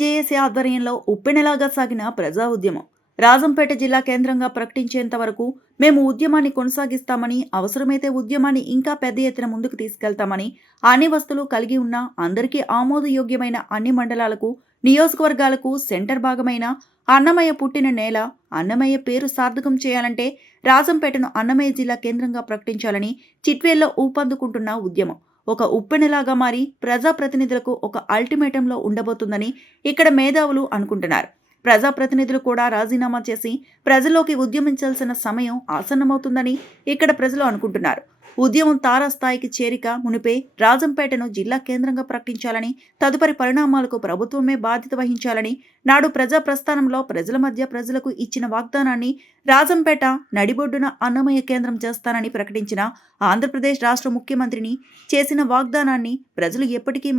JAC ఆధ్వర్యంలో ఉప్పెనలాగా సాగిన ప్రజా ఉద్యమం. రాజంపేట జిల్లా కేంద్రంగా ప్రకటించేంత వరకు మేము ఉద్యమాన్ని కొనసాగిస్తామని, అవసరమైతే ఉద్యమాన్ని ఇంకా పెద్ద ఎత్తున ముందుకు తీసుకెళ్తామని, అన్ని వస్తువులు కలిగి ఉన్న అందరికీ ఆమోదయోగ్యమైన అన్ని మండలాలకు, నియోజకవర్గాలకు సెంటర్ భాగమైన అన్నమయ్య పుట్టిన నేల, అన్నమయ్య పేరు సార్థకం చేయాలంటే రాజంపేటను అన్నమయ్య జిల్లా కేంద్రంగా ప్రకటించాలని చిట్వేల్లో ఊపందుకుంటున్న ఉద్యమం ఒక ఉప్పెనలాగా మారి ప్రజాప్రతినిధులకు ఒక అల్టిమేటంలో ఉండబోతుందని ఇక్కడ మేధావులు అనుకుంటున్నారు. ప్రజాప్రతినిధులు కూడా రాజీనామా చేసి ప్రజల్లోకి ఉద్యమించాల్సిన సమయం ఆసన్నమవుతుందని ఇక్కడ ప్రజలు అనుకుంటున్నారు. ఉద్యమం తారాస్థాయికి చేరిక మునిపే రాజంపేటను జిల్లా కేంద్రంగా ప్రకటించాలని, తదుపరి పరిణామాలకు ప్రభుత్వమే బాధ్యత వహించాలని, నాడు ప్రజా ప్రస్థానంలో ప్రజల మధ్య ప్రజలకు ఇచ్చిన వాగ్దానాన్ని రాజంపేట నడిబొడ్డున అన్నమయ్య కేంద్రం చేస్తానని ప్రకటించిన ఆంధ్రప్రదేశ్ రాష్ట్ర ముఖ్యమంత్రిని చేసిన వాగ్దానాన్ని ప్రజలు ఎప్పటికీ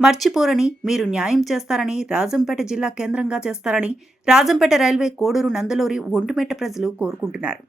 మర్చిపోరని, మీరు న్యాయం చేస్తారని, రాజంపేట జిల్లా కేంద్రంగా చేస్తారని రాజంపేట రైల్వే కోడూరు నందలూరి ఒంటిమిట్ట ప్రజలు కోరుకుంటున్నారు.